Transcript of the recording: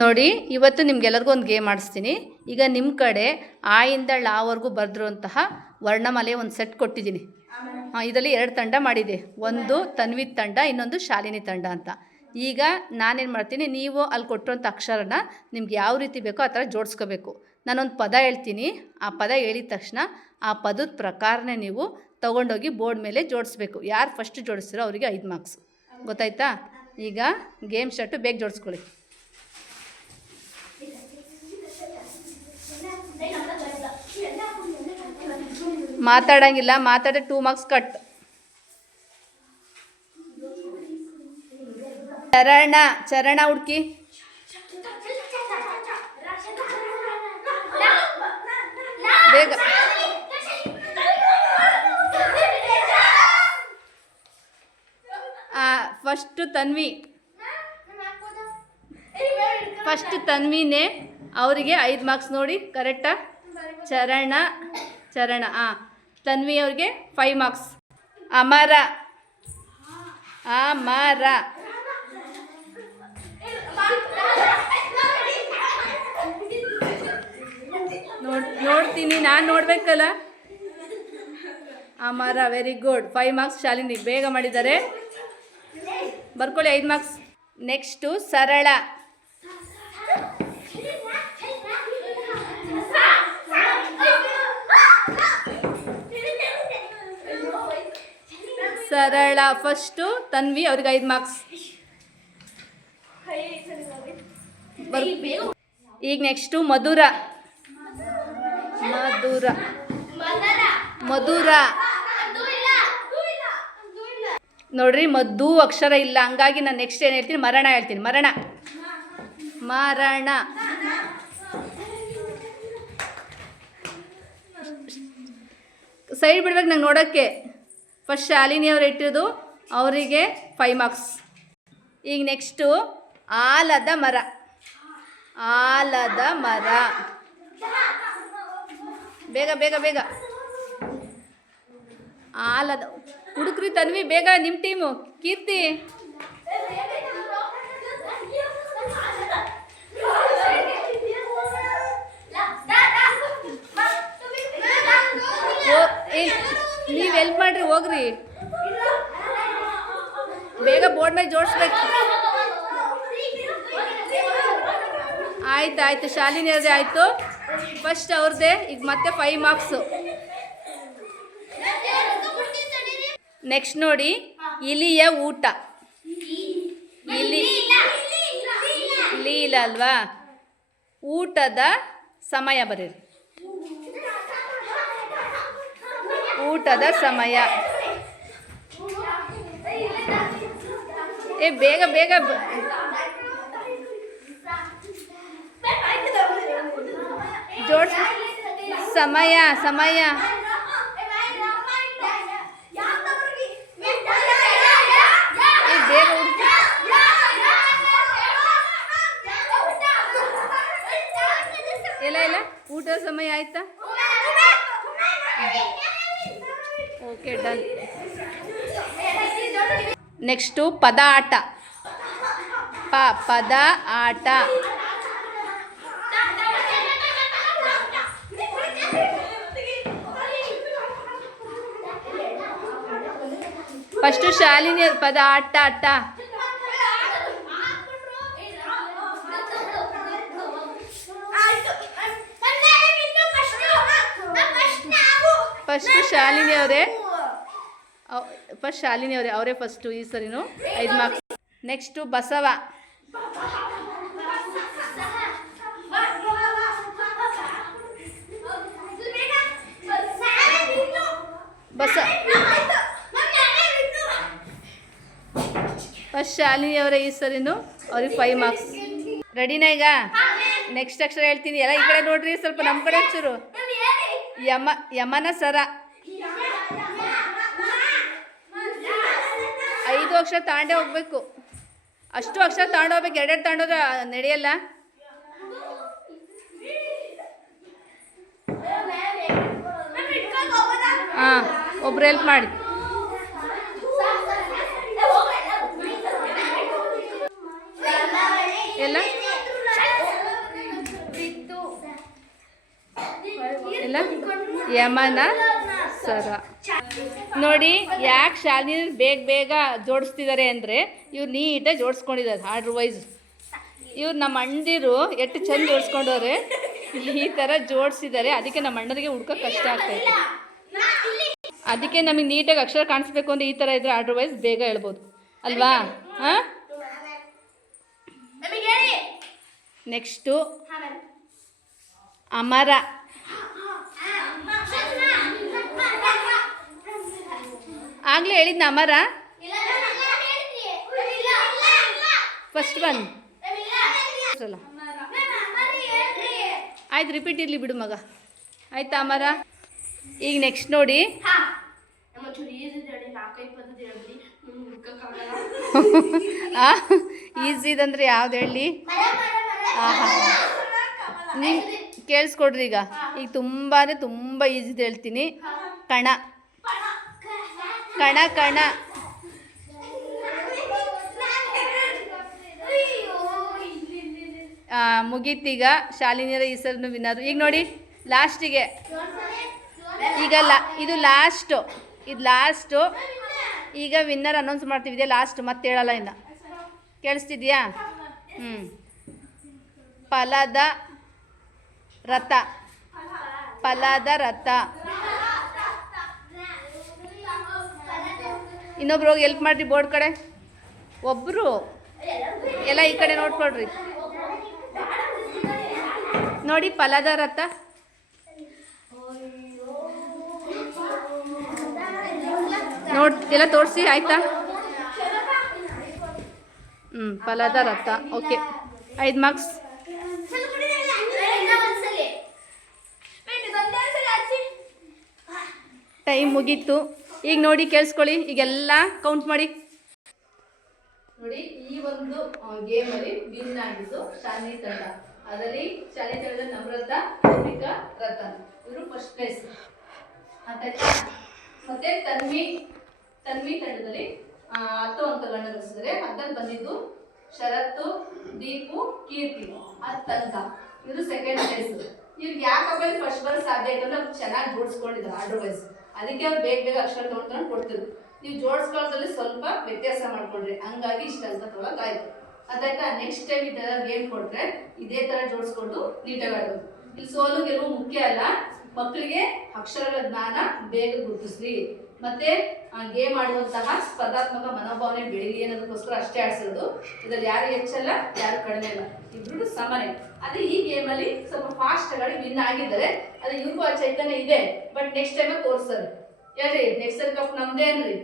ನೋಡಿ, ಇವತ್ತು ನಿಮ್ಗೆಲ್ಲರಿಗೂ ಒಂದು ಗೇಮ್ ಆಡಿಸ್ತೀನಿ. ಈಗ ನಿಮ್ಮ ಕಡೆ ಆ ಇಂದ ಳವರೆಗೂ ಬರೆದಿರುವಂತಹ ವರ್ಣಮಾಲೆ ಒಂದು ಸೆಟ್ ಕೊಟ್ಟಿದ್ದೀನಿ. ಇದರಲ್ಲಿ 2 ತಂಡ ಮಾಡಿದೆ, ಒಂದು ತನ್ವಿ ತಂಡ, ಇನ್ನೊಂದು ಶಾಲಿನಿ ತಂಡ ಅಂತ. ಈಗ ನಾನೇನು ಮಾಡ್ತೀನಿ, ನೀವು ಅಲ್ಲಿ ಕೊಟ್ಟಿರೋಂಥ ಅಕ್ಷರನ ನಿಮ್ಗೆ ಯಾವ ರೀತಿ ಬೇಕೋ ಆ ಥರ ಜೋಡಿಸ್ಕೋಬೇಕು. ನಾನೊಂದು ಪದ ಹೇಳ್ತೀನಿ, ಆ ಪದ ಹೇಳಿದ ತಕ್ಷಣ ಆ ಪದದ ಪ್ರಕಾರನೇ ನೀವು ತೊಗೊಂಡೋಗಿ ಬೋರ್ಡ್ ಮೇಲೆ ಜೋಡಿಸ್ಬೇಕು. ಯಾರು ಫಸ್ಟ್ ಜೋಡಿಸ್ತೀರೋ ಅವರಿಗೆ 5 ಮಾರ್ಕ್ಸ್. ಗೊತ್ತಾಯ್ತಾ? ಈಗ ಗೇಮ್ ಸ್ಟಾರ್ಟು, ಬೇಗ ಜೋಡಿಸ್ಕೊಳ್ಳಿ. ಮಾತಾಡಂಗಿಲ್ಲ, ಮಾತಾಡೋ 2 ಮಾರ್ಕ್ಸ್ ಕಟ್. ಚರಣ ಹುಡುಕಿ. ಬೇಗ. ಫಸ್ಟು ತನ್ವಿನೇ, ಅವರಿಗೆ 5 ಮಾರ್ಕ್ಸ್. ನೋಡಿ ಕರೆಕ್ಟಾ? ಚರಣ ತನ್ವಿ ಅವ್ರಿಗೆ 5 ಮಾರ್ಕ್ಸ್. ಅಮರ ನೋಡ್ತೀನಿ, ನಾನು ನೋಡ್ಬೇಕಲ್ಲ. ಅಮರ, ವೆರಿ ಗುಡ್, 5 ಮಾರ್ಕ್ಸ್. ಶಾಲಿನಿ ಬೇಗ ಮಾಡಿದ್ದಾರೆ, ಬರ್ಕೊಳ್ಳಿ 5 ಮಾರ್ಕ್ಸ್. ನೆಕ್ಸ್ಟು ಸರಳ. ಫಸ್ಟು ತನ್ವಿ, ಅವ್ರಿಗೆ 5 ಮಾರ್ಕ್ಸ್. ಈಗ ನೆಕ್ಸ್ಟು ಮಧುರ. ನೋಡ್ರಿ, ಮದ್ದು ಅಕ್ಷರ ಇಲ್ಲ, ಹಂಗಾಗಿ ನಾನು ನೆಕ್ಸ್ಟ್ ಏನು ಹೇಳ್ತೀನಿ, ಮರಣ ಹೇಳ್ತೀನಿ. ಮರಣ. ಸೈಡ್ ಬಿಡ್ಬೇಕು ನಂಗೆ ನೋಡೋಕ್ಕೆ. ಫಸ್ಟ್ ಶಾಲಿನಿ ಅವ್ರು ಇಟ್ಟಿರೋದು, ಅವರಿಗೆ 5 ಮಾರ್ಕ್ಸ್. ಈಗ ನೆಕ್ಸ್ಟು ಆಲದ ಮರ. ಬೇಗ ಬೇಗ ಬೇಗ. ಆಲದ ಹುಡುಕ್ರಿ ತನ್ವಿ, ಬೇಗ. ನಿಮ್ಮ ಟೀಮು ಕೀರ್ತಿ. ನೀವು ಹೆಲ್ಪ್ ಮಾಡ್ರಿ, ಹೋಗ್ರಿ ಬೇಗ. ಬೋರ್ಡ್ ಮೇಲೆ ಜೋಡಿಸ್ಬೇಕು. ಆಯ್ತು, ಶಾಲಿನಿ ಅವ್ರದ್ದೇ ಆಯಿತು, ಫಸ್ಟ್ ಅವ್ರದ್ದೇ. ಈಗ ಮತ್ತೆ 5 ಮಾರ್ಕ್ಸು. ನೆಕ್ಸ್ಟ್ ನೋಡಿ, ಇಲಿಯ ಊಟ. ಇಲಿ ಇಲ್ಲ ಅಲ್ವಾ? ಊಟದ ಸಮಯ ಬರೀರಿ. ಊಟದ ಸಮಯ. ಬೇಗ ಬೇಗ. ಜೋಡ್ಸ್. ಸಮಯ. ಬೇಗ. ಇಲ್ಲ, ಊಟದ ಸಮಯ ಆಯ್ತಾ? Okay, done. ನೆಕ್ಸ್ಟು ಪದ ಆಟ. ಪದ ಆಟ. ಫಸ್ಟು ಶಾಲಿನಿ ಪದ ಆಟ. ಫಸ್ಟು ಶಾಲಿನಿ ಅವರೇ ಫಸ್ಟು ಈ ಸರಿನು 5 marks. Next Basava. First Shalini ಅವರೇ ಈ ಸರಿನು, ಅವ್ರಿಗೆ 5 ಮಾರ್ಕ್ಸ್. ರೆಡಿನಾ? ಈಗ ನೆಕ್ಸ್ಟ್ ಅಕ್ಷರ ಹೇಳ್ತೀನಿ, ಎಲ್ಲ ಈ ಕಡೆ ನೋಡ್ರಿ, ಸ್ವಲ್ಪ ನಮ್ಮ ಕಡೆ ಒಂಚೂರು. ಯಮನ ಸರ. 5 ಅಕ್ಷರ ತಾಂಡೇ ಹೋಗ್ಬೇಕು. ಅಷ್ಟು ಅಕ್ಷರ ತಗೊಂಡೋಗ್ಬೇಕು, 2 ತಗೊಂಡೋದ್ರೆ ನಡೆಯಲ್ಲ. ಒಬ್ರು ಹೆಲ್ಪ್ ಮಾಡಿ. ಎಲ್ಲ ಎಲ್ಲ ಯಮನ ಸರ. ನೋಡಿ ಯಾಕೆ ಶಾಲಿನಿ ಬೇಗ ಬೇಗ ಜೋಡಿಸ್ತಿದ್ದಾರೆ ಅಂದರೆ ಇವ್ರು ನೀಟಾಗಿ ಜೋಡಿಸ್ಕೊಂಡಿದ್ದಾರೆ ಆರ್ಡ್ರ್ ವೈಸ್. ಇವ್ರು ನಮ್ಮ ಅಣ್ಣದಿರು ಎಷ್ಟು ಚೆಂದ ಜೋಡಿಸ್ಕೊಂಡವ್ರೆ, ಈ ಥರ ಜೋಡಿಸಿದ್ದಾರೆ. ಅದಕ್ಕೆ ನಮ್ಮ ಅಣ್ಣನಿಗೆ ಹುಡ್ಕೋಕೆ ಕಷ್ಟ ಆಗ್ತಾಯಿತ್ತು. ಅದಕ್ಕೆ ನಮಗೆ ನೀಟಾಗಿ ಅಕ್ಷರ ಕಾಣಿಸ್ಬೇಕು ಅಂದರೆ ಈ ಥರ ಇದ್ರೆ ಆರ್ಡ್ರ್ ವೈಸ್ ಬೇಗ ಹೇಳ್ಬೋದು ಅಲ್ವಾ? ಹಾಂ, ನೆಕ್ಸ್ಟು ಅಮರ. ಆಗಲೇ ಹೇಳಿದ್ನ ಅಮರ, ಫಸ್ಟ್ ಒನ್ ಆಯ್ತು, ರಿಪೀಟ್ ಇರಲಿ ಬಿಡು ಮಗ. ಆಯ್ತಾ ಅಮರ? ಈಗ ನೆಕ್ಸ್ಟ್ ನೋಡಿ, ಈಸಿದಂದ್ರೆ ಯಾವ್ದು ಹೇಳಿ? ನೀವು ಕೇಳಿಸ್ಕೊಡ್ರಿ. ಈಗ ತುಂಬ ಈಸಿದು ಹೇಳ್ತೀನಿ. ಕಣ ಕಣ ಕಣ. ಮುಗೀತೀಗ. ಶಾಲಿನಿಯರ ಈ ಸರನು ವಿನ್ನರು. ಈಗ ನೋಡಿ ಲಾಸ್ಟಿಗೆ, ಈಗ ಇದು ಲಾಸ್ಟು, ಈಗ ವಿನ್ನರ್ ಅನೌನ್ಸ್ ಮಾಡ್ತೀವಿ. ಇದೆ ಲಾಸ್ಟ್, ಮತ್ತೆ ಹೇಳಲ್ಲ ಇನ್ನು. ಕೇಳಿಸ್ತಿದ್ಯಾ? ಫಲದ ರಥ. ಇನ್ನೊಬ್ರು ಹೋಗಿ ಹೆಲ್ಪ್ ಮಾಡಿರಿ ಬೋರ್ಡ್ ಕಡೆ. ಒಬ್ಬರು ಎಲ್ಲ ಈ ಕಡೆ ನೋಡ್ಕೊಳ್ರಿ. ನೋಡಿ ಫಲದ ರಥ. ಎಲ್ಲ ತೋರಿಸಿ ಆಯ್ತಾ? ಫಲದ ರಥ. Okay, 5 marks. ಟೈಮ್ ಮುಗೀತು. ಈಗ ನೋಡಿ ಕೇಳಿಸ್ಕೊಳ್ಳಿ, ಈಗೆಲ್ಲ ಕೌಂಟ್ ಮಾಡಿ ನೋಡಿ. ಈ ಒಂದು ಗೇಮಲ್ಲಿ ವಿನ್ ಆಗಿದ್ದು ಶಾಲಿನಿ ತಂಡ. ಅದರಲ್ಲಿ ಶಾಲಿನಿ ತಂಡದ ನಮ್ರತಾ, ಭೂಮಿಕಾ, ರತನ್ ಇವರು ಫಸ್ಟ್ ಪ್ಲೇಸ್. ಮತ್ತೆ ತನ್ವಿ ತಂಡದಲ್ಲಿ 10 ಅಂಕಗಳನ್ನ ಗಳಿಸಿದರೆ. ಅದ್ರಲ್ಲಿ ಬಂದಿದ್ದು ಶರತ್ತು, ದೀಪು, ಕೀರ್ತಿ 10 ಅಂಕ. ಇವರು ಸೆಕೆಂಡ್ ಪ್ಲೇಸ್. ಇವ್ರಿಗೆ ಯಾಕೆ ಫಸ್ಟ್ ಬರೋ ಸಾಧ್ಯ ಆಯ್ತು ಅಂದ್ರೆ ಚೆನ್ನಾಗಿ ಜೋಡಿಸ್ಕೊಂಡಿದ್ದಾರೆ ಆರ್ಡರ್ ವೈಸ್. ಅದಕ್ಕೆ ಅವ್ರು ಬೇಗ ಅಕ್ಷರ ತೊಗೊಂಡು ಕೊಡ್ತಿದ್ರು. ನೀವು ಜೋಡಿಸ್ಕೊಳ್ಳೋದ್ರಲ್ಲಿ ಸ್ವಲ್ಪ ವ್ಯತ್ಯಾಸ ಮಾಡ್ಕೊಂಡ್ರಿ, ಹಂಗಾಗಿ ಇಷ್ಟ ಅಂತ ತೊಗೊಳಕಾಯ್ತು. ಅದಾಯ್ತಾ? ನೆಕ್ಸ್ಟ್ ಟೈಮ್ ಈ ಥರ ಗೇಮ್ ಕೊಟ್ಟರೆ ಇದೇ ಥರ ಜೋಡಿಸ್ಕೊಂಡು ನೀಟಾಗಿ ಆಡೋದು. ಇಲ್ಲಿ ಸೋಲು ಗೆಲುವು ಮುಖ್ಯ ಅಲ್ಲ, ಮಕ್ಕಳಿಗೆ ಅಕ್ಷರಗಳ ಜ್ಞಾನ ಬೇಗ ಗುರುತಿಸ್ಲಿ, ಮತ್ತೆ ಗೇಮ್ ಆಡುವಂತಹ ಸ್ಪರ್ಧಾತ್ಮಕ ಮನೋಭಾವನೆ ಬೆಳೀಲಿ ಅನ್ನೋದಕ್ಕೋಸ್ಕರ ಅಷ್ಟೇ ಆಡಿಸೋದು. ಇದರಲ್ಲಿ ಯಾರು ಹೆಚ್ಚಲ್ಲ, ಯಾರು ಕಡಿಮೆ ಇಲ್ಲ, ಇಬ್ರು ಸಮಾನೆ. ಅದೇ ಈ ಗೇಮಲ್ಲಿ ಸ್ವಲ್ಪ ಫಾಸ್ಟ್ ಆಗಿ ವಿನ್ ಆಗಿದ್ದಾರೆ. ಅದು ಇವ್ರಿಗೂ ಆ ಚೈತನ್ಯ ಇದೆ, ಬಟ್ ನೆಕ್ಸ್ಟ್ ಟೈಮ್ ತೋರಿಸ್ತಾರೆ. ಹೇಳ್ರಿ, ನೆಕ್ಸ್ಟ್ ಕಪ್ ನಮ್ದೇ ಅನ್ರಿ.